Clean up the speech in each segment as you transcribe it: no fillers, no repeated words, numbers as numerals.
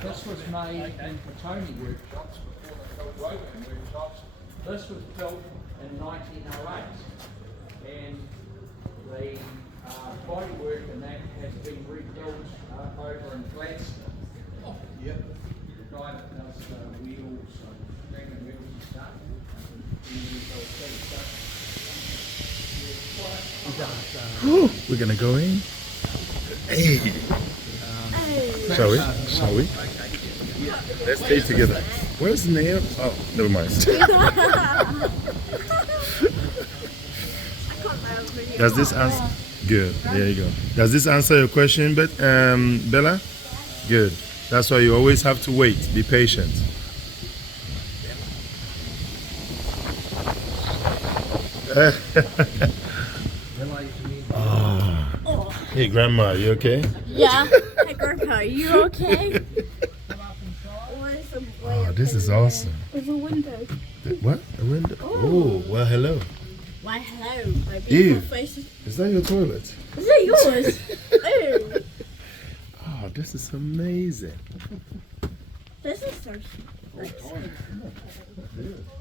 this was made in Petone workshops before they built Wogan workshops. This was built in 1908, and the bodywork in that has been rebuilt over in Gladstone. Oh, yep. The guy that does wheels, dragon wheels and stuff. We're gonna go in. Hey. Shall we? Shall we? Let's stay together. Where's Neil? Oh, never mind. Does this answer? Good. There you go. Does this answer your question, Bella? Good. That's why you always have to wait. Be patient. Oh. Hey, Grandma, you okay? Yeah. Hey, Grandpa, you okay? Oh, this is awesome. There's a window. What? A window? Oh, well, hello. Why, hello, my beautiful faces. Is that your toilet? Is that yours? Ew. Oh, this is amazing. This is so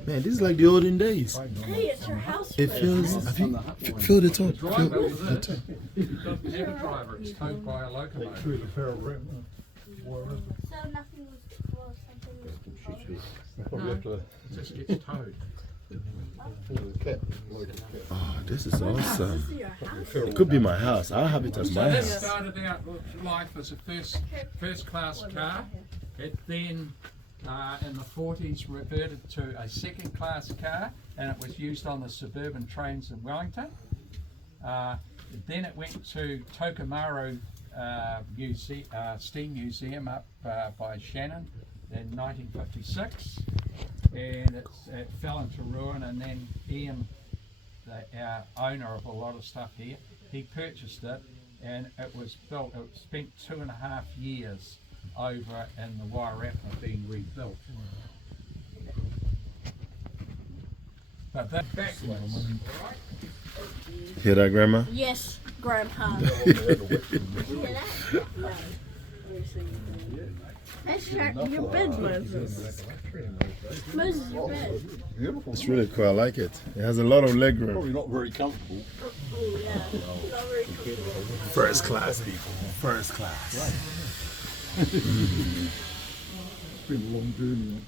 Man, this is like the olden days. Hey, it's your house. It feels. Feel the top. Feel the top. It doesn't have a driver, it's towed by a locomotive. So nothing was, something was No, it just gets towed. Oh, this is awesome. This is your house? It could be my house. I'll have it as my This house. started out life as a first class car. It then in the 40s reverted to a second class car, and it was used on the suburban trains in Wellington. Then it went to Tokomaru Steam Museum up by Shannon in 1956, and it fell into ruin, and then Ian, our owner of a lot of stuff here, he purchased it, and it was built, it spent 2.5 years over in the Wairarapa being rebuilt. But that backwards, alright? Hear that, Grandma? Yes, Grandpa. You hear that? No. That's your bed, Moses. Moses, your bed. It's really cool. I like it. It has a lot of leg room. Probably not very comfortable. Yeah. Not very comfortable. First class, people. First class. It's been a long journey.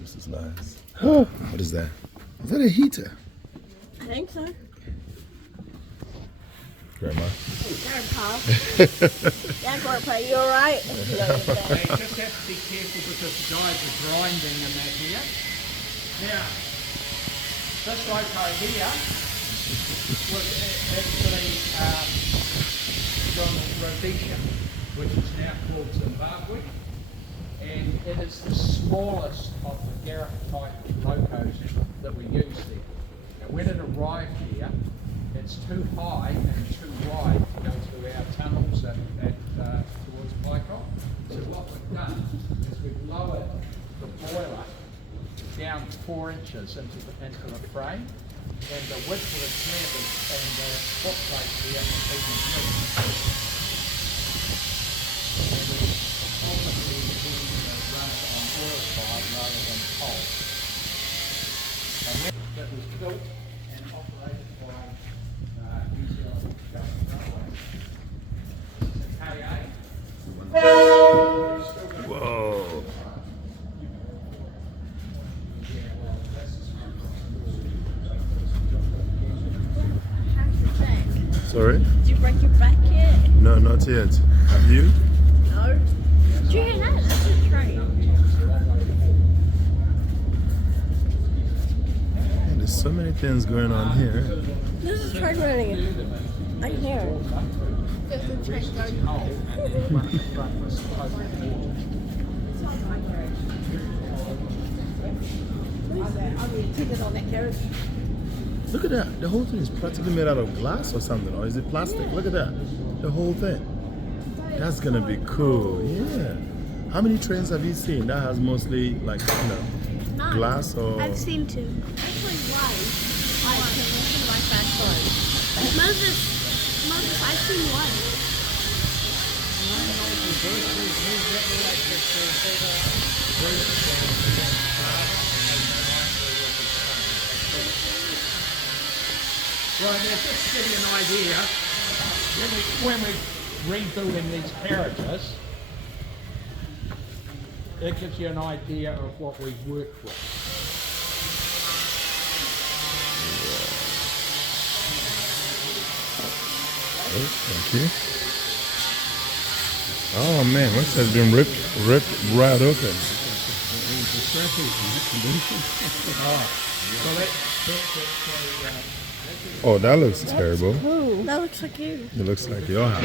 This is nice. What is that? Is that a heater? I think so. Grandma. Grandpa. Yeah, Grandpa, you alright? You just have to be careful because the guys are grinding in that here. Now, this loco here was actually from Rhodesia, which is now called Zimbabwe, and it is the smallest of the Garrett type locos that we use there. And when it arrived here, it's too high and too wide to go through our tunnels towards Waikato. So what we've done is we've lowered the boiler down 4 inches into the frame, and the width of the slab and the foot plate here has been increased. And we ultimately run it on oil fire rather than coal. And when it was built and operated by New Zealand Government Railway, KA. Whoa. How's your back? Sorry? Did you break your back yet? No, not yet. Have you? No. Did you hear that? That's a train. Man, there's so many things going on here. There's a train running. I can hear it. There's a train going. I'll be a ticket on that carriage. Look at that. The whole thing is practically made out of glass or something. Or is it plastic? Look at that. The whole thing. That's going to be cool. Yeah. How many trains have you seen that has mostly, like, None. glass or... I've seen 2. Actually, one. This is my first one. Moses, I've seen one. Well, now just to give you an idea, when we're rebuilding these carriages, it gives you an idea of what we've worked with. Thank you. Oh man, this has been ripped right open. Oh, that looks terrible. Ooh, that looks like you. It looks like your house.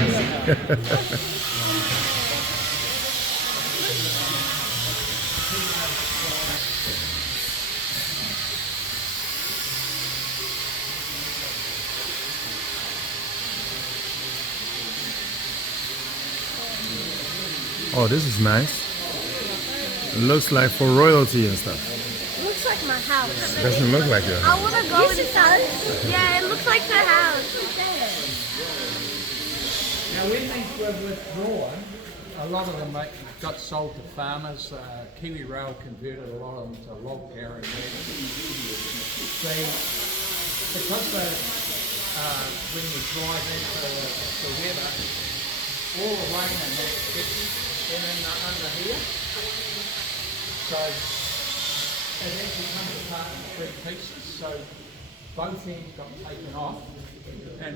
Oh, this is nice. It looks like for royalty and stuff. Looks like my house. It doesn't look like your house. I want to go inside. Yeah, it looks like the house. Now when these were withdrawn, a lot of them got sold to farmers. Kiwi Rail converted a lot of them to log carriers. Because when you drive into the weather, all the rain and that gets in under here. So it actually comes apart in 3 pieces. So both ends got taken off, and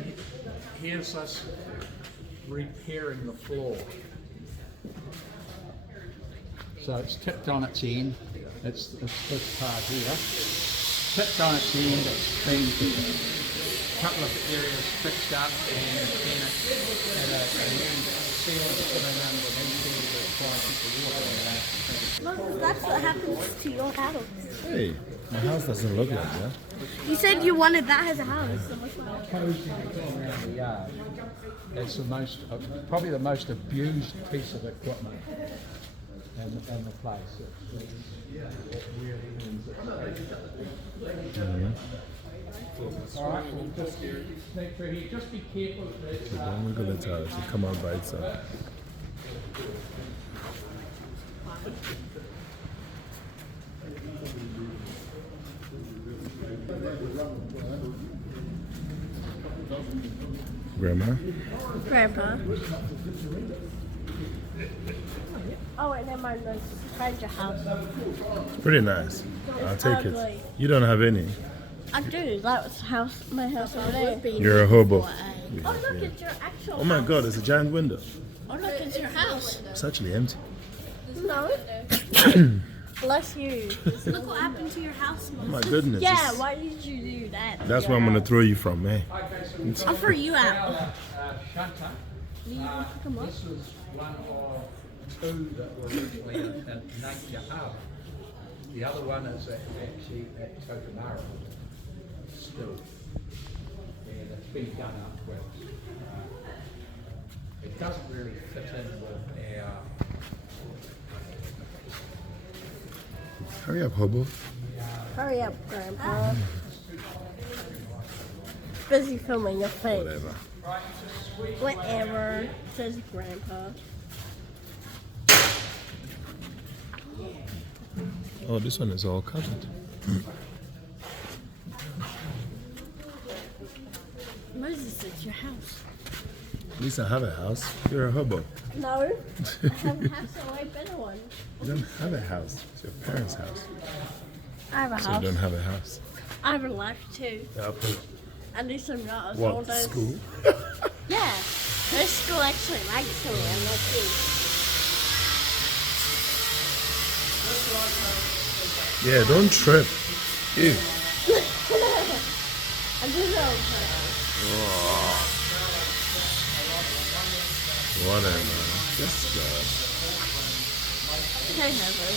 here's us repairing the floor. So it's tipped on its end. It's this part here. Tipped on its end. It's been a couple of areas fixed up, and then a new sealant put in underneath there to try and keep the water out. Look, that's what happens to your house. Hey, my house doesn't look like that. You said you wanted that as a house. Cozy around the yard. It's the most, probably the most abused piece of equipment in the place. It really is. All right, we'll just sneak through here. Just be careful of this. Don't look at the tile. It should come out by itself. Grandma? Grandpa. Oh, and then my find your house. It's pretty nice. I'll take it. ugly. You don't have any. I do. That was my house over there. You're a hobo. Oh, look, it's your actual Oh my house. god, it's a giant window. Oh, look, it's your house. It's actually empty. No. Bless you. Look what happened to your house, Oh Mom. my goodness. Yeah, it's- why did you do that? That's where I'm going to throw you from, eh? I'll throw you out. Shunter. Do you want to come up? This was one of 2 that were originally in Nature Hub. The other one is actually at Tokonara still. And it's been done up with. It doesn't really fit in with our. Hurry up, hobo. Hurry up, Grandpa. Busy filming your face. Whatever. Whatever, says Grandpa. Oh, this one is all covered. Moses, it's your house. At least I have a house. You're a hobo. No, I have a house, a way better one. You don't have a house. It's your parents' house. I have a So you house. don't have a house. I have a life too. Yeah, but I do some jobs. what, school? Yeah. This school actually likes me. I'm not you. Yeah, don't trip. Ew. I do know. Whatever. Just Okay, Heather.